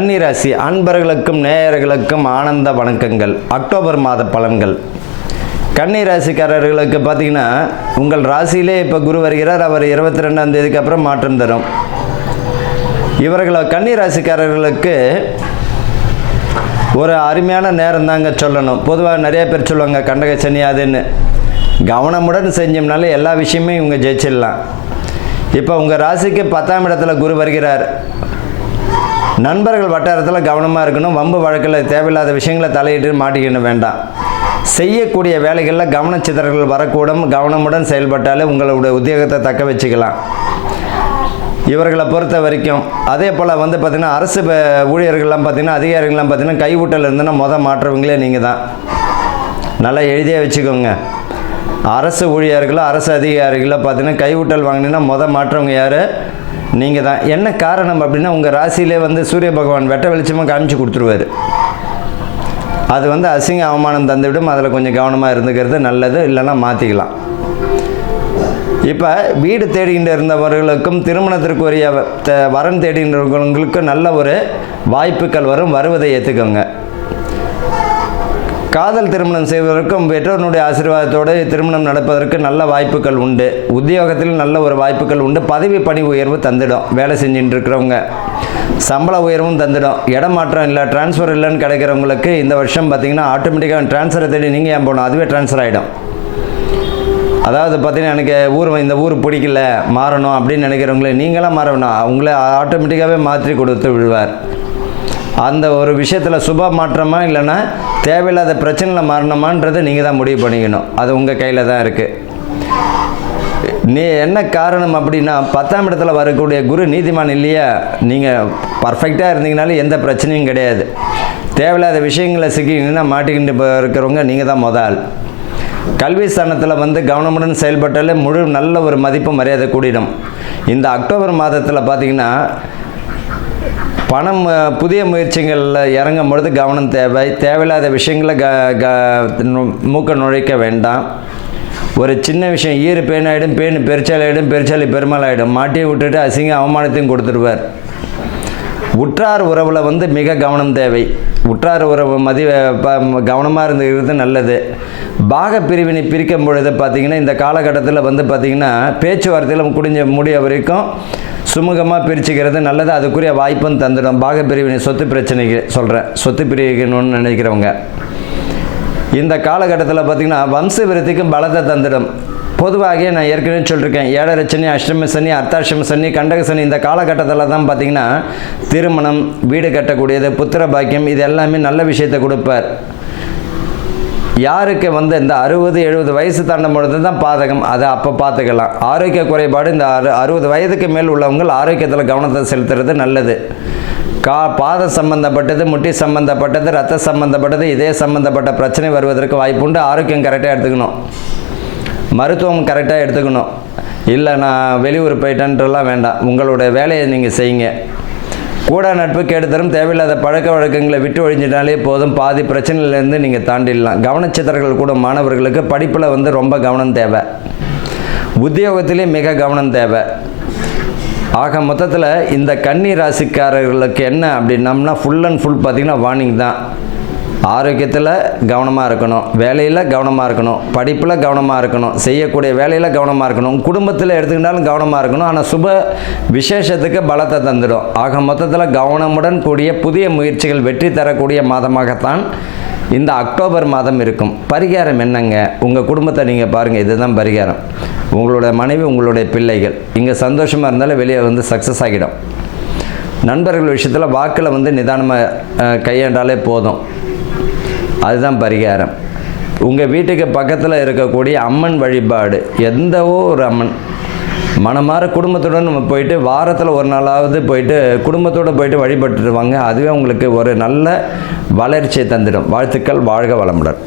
கன்னி ராசி அன்பர்களுக்கும் நேயர்களுக்கும் ஆனந்த வணக்கங்கள். அக்டோபர் மாத பலன்கள். கன்னி ராசிக்காரர்களுக்கு பார்த்தீங்கன்னா உங்கள் ராசியிலே இப்போ குரு வருகிறார். அவர் 22ஆம் தேதிக்கு அப்புறம் மாற்றம் தரும். இவர்களை கன்னி ராசிக்காரர்களுக்கு ஒரு அருமையான நேரம் தாங்க சொல்லணும். பொதுவாக நிறைய பேர் சொல்லுவாங்க கண்டக சனி அதுன்னு. கவனமுடன் செஞ்சோம்னாலே எல்லா விஷயமே இவங்க ஜெயிச்சிடலாம். இப்போ உங்கள் ராசிக்கு 10ஆம் இடத்துல குரு வருகிறார். நண்பர்கள் வட்டாரத்தில் கவனமாக இருக்கணும். வம்பு வழக்கில் தேவையில்லாத விஷயங்களை தலையிட்டு மாட்டிக்கிட வேண்டாம். செய்யக்கூடிய வேலைகளில் கவனச்சிதறல்கள் வரக்கூடும். கவனமுடன் செயல்பட்டாலே உங்களுடைய உத்தியோகத்தை தக்க வச்சுக்கலாம். இவர்களை பொறுத்த வரைக்கும் அதே போல் பார்த்திங்கன்னா அரசு ஊழியர்கள்லாம் பார்த்திங்கன்னா அதிகாரிகள்லாம் பார்த்திங்கன்னா கைவிட்டல் இருந்துன்னா மாற்றவங்களே நீங்கள் தான். நல்லா எழுதியே வச்சுக்கோங்க. அரசு ஊழியர்களோ அரசு அதிகாரிகளோ பார்த்திங்கன்னா கைவிட்டல் வாங்கினீங்கன்னா மாற்றவங்க யார்? நீங்கள் தான். என்ன காரணம் அப்படின்னா உங்கள் ராசியிலே சூரிய பகவான் வெட்ட வெளிச்சமாக காமிச்சு கொடுத்துருவார். அது அசிங்க அவமானம் தந்துவிடும். அதில் கொஞ்சம் கவனமாக இருந்துக்கிறது நல்லது. இல்லைன்னா மாற்றிக்கலாம். இப்போ வீடு தேடிகிட்டு இருந்தவர்களுக்கும் திருமணத்திற்கு உரிய வரன் தேடிகின்றவர்களுக்கும் நல்ல ஒரு வாய்ப்புகள் வரும். வருவதை ஏற்றுக்கோங்க. காதல் திருமணம் செய்வதற்கும் பெற்றோருடைய ஆசீர்வாதத்தோடு திருமணம் நடப்பதற்கு நல்ல வாய்ப்புகள் உண்டு. உத்தியோகத்தில் நல்ல ஒரு வாய்ப்புகள் உண்டு. பதவி பணி உயர்வு தந்துடும். வேலை செஞ்சுட்டு இருக்கிறவங்க சம்பள உயர்வும் தந்துடும். இடமாற்றம் இல்லை, டிரான்ஸ்ஃபர் இல்லைன்னு கிடைக்கிறவங்களுக்கு இந்த வருஷம் பார்த்திங்கன்னா ஆட்டோமேட்டிக்காக டிரான்ஸ்ஃபரை தேடி நீங்கள் ஏன் போகணும், அதுவே டிரான்ஸ்ஃபர் ஆகிடும். அதாவது பார்த்திங்கன்னா எனக்கு இந்த ஊர் பிடிக்கல மாறணும் அப்படின்னு நினைக்கிறவங்களே நீங்களாம் மாற வேணும். அவங்களே ஆட்டோமேட்டிக்காகவே மாற்றி கொடுத்து விடுவார். அந்த ஒரு விஷயத்தில் சுப மாற்றமா இல்லைன்னா தேவையில்லாத பிரச்சனையில் மாறணுமான்றதை நீங்கள் தான் முடிவு பண்ணிக்கணும். அது உங்கள் கையில் தான் இருக்குது. நீ என்ன காரணம் அப்படின்னா 10ஆம் இடத்துல வரக்கூடிய குரு நீதிமான் இல்லையா? நீங்கள் பர்ஃபெக்டாக இருந்தீங்கனாலே எந்த பிரச்சனையும் கிடையாது. தேவையில்லாத விஷயங்களை சிக்கிங்கன்னா மாட்டிக்கிட்டு இருக்கிறவங்க நீங்கள் தான் முதல். கல்வி ஸ்தானத்தில் கவனமுடன் செயல்பட்டாலே நல்ல ஒரு மதிப்பு மரியாதை கூடிடும். இந்த அக்டோபர் மாதத்தில் பார்த்திங்கன்னா பணம் புதிய முயற்சிகளில் இறங்கும் பொழுது கவனம் தேவை. தேவையில்லாத விஷயங்களை மூக்க நுழைக்க வேண்டாம். ஒரு சின்ன விஷயம் ஈறு பேனாயிடும், பேனு பெருச்சாலாயிடும், பெருச்சாலி பெருமாளாயிடும். மாட்டியை விட்டுட்டு அசிங்க அவமானத்தையும் கொடுத்துருவார். உற்றார் உறவில் மிக கவனம் தேவை. உற்றார் உறவு கவனமாக இருந்துக்கிறது நல்லது. பாக பிரிவினை பிரிக்கும் பொழுது பார்த்திங்கன்னா இந்த காலகட்டத்தில் பார்த்திங்கன்னா பேச்சுவார்த்தையில் முடிய வரைக்கும் சுமூகமாக பிரிச்சுக்கிறது நல்லது. அதுக்குரிய வாய்ப்பும் தந்துடும். பாக பிரிவினை சொத்து பிரச்சனைக்கு சொல்கிறேன். சொத்து பிரிக்கணும்னு நினைக்கிறவங்க இந்த காலகட்டத்தில் பார்த்திங்கன்னா வம்ச விருத்திக்கும் பலத்தை தந்துடும். பொதுவாக நான் ஏற்கனவே சொல்லியிருக்கேன், 7 சனி, அஷ்டம சனி, அர்த்தாஷ்டம சனி, கண்டக சனி இந்த காலகட்டத்தில் தான் பார்த்திங்கன்னா திருமணம், வீடு கட்டக்கூடியது, புத்திர பாக்கியம் இது எல்லாமே நல்ல விஷயத்தை கொடுப்பார். யாருக்கு இந்த 60-70 வயசு தாண்டும் பொழுது தான் பாதகம், அதை அப்போ பார்த்துக்கலாம். ஆரோக்கிய குறைபாடு இந்த 60 வயதுக்கு மேல் உள்ளவங்க ஆரோக்கியத்தில் கவனத்தை செலுத்துறது நல்லது. பாத சம்பந்தப்பட்டது, முட்டி சம்பந்தப்பட்டது, ரத்த சம்பந்தப்பட்டது, இதய சம்பந்தப்பட்ட பிரச்சனை வருவதற்கு வாய்ப்பு உண்டு. ஆரோக்கியம் கரெக்டாக எடுத்துக்கணும். மருத்துவம் கரெக்டாக எடுத்துக்கணும். இல்லை நான் வெளியூர் போயிட்டேன்றலாம் வேண்டாம். உங்களுடைய வேலையை நீங்கள் செய்யுங்க. கூட நட்பு கெடுத்தரும். தேவையில்லாத பழக்க வழக்கங்களை விட்டு ஒழிஞ்சிட்டாலே போதும். பாதி பிரச்சனையிலேருந்து நீங்கள் தாண்டிடலாம். கவனச்சித்தர்கள் கூட மாணவர்களுக்கு படிப்பில் ரொம்ப கவனம் தேவை. உத்தியோகத்திலே மிக கவனம் தேவை. ஆக மொத்தத்தில் இந்த கன்னி ராசிக்காரர்களுக்கு என்ன அப்படின்னம்னா ஃபுல் அண்ட் ஃபுல் பார்த்திங்கன்னா வார்னிங் தான். ஆரோக்கியத்தில் கவனமாக இருக்கணும், வேலையில் கவனமாக இருக்கணும், படிப்பில் கவனமாக இருக்கணும், செய்யக்கூடிய வேலையில் கவனமாக இருக்கணும், குடும்பத்தில் எடுத்துக்கிட்டாலும் கவனமாக இருக்கணும். ஆனால் சுப விசேஷத்துக்கு பலத்தை தந்துடும். ஆக மொத்தத்தில் கவனமுடன் கூடிய புதிய முயற்சிகள் வெற்றி தரக்கூடிய மாதமாகத்தான் இந்த அக்டோபர் மாதம் இருக்கும். பரிகாரம் என்னங்க? உங்கள் குடும்பத்தை நீங்கள் பாருங்கள். இதுதான் பரிகாரம். உங்களுடைய மனைவி, உங்களுடைய பிள்ளைகள் இங்கே சந்தோஷமாக இருந்தாலும் வெளியே சக்ஸஸ் ஆகிடும். நண்பர்கள் விஷயத்தில் வாக்கில் நிதானமாக கையாண்டாலே போதும். அதுதான் பரிகாரம். உங்கள் வீட்டுக்கு பக்கத்தில் இருக்கக்கூடிய அம்மன் வழிபாடு, எந்தவோ ஒரு அம்மன் மனமாற குடும்பத்துடன் நம்ம போயிட்டு வாரத்தில் ஒரு நாளாவது போயிட்டு குடும்பத்தோடு போயிட்டு வழிபட்டுருவாங்க. அதுவே உங்களுக்கு ஒரு நல்ல வளர்ச்சியை தந்துடும். வாழ்த்துக்கள். வாழ்க வளமுடன்.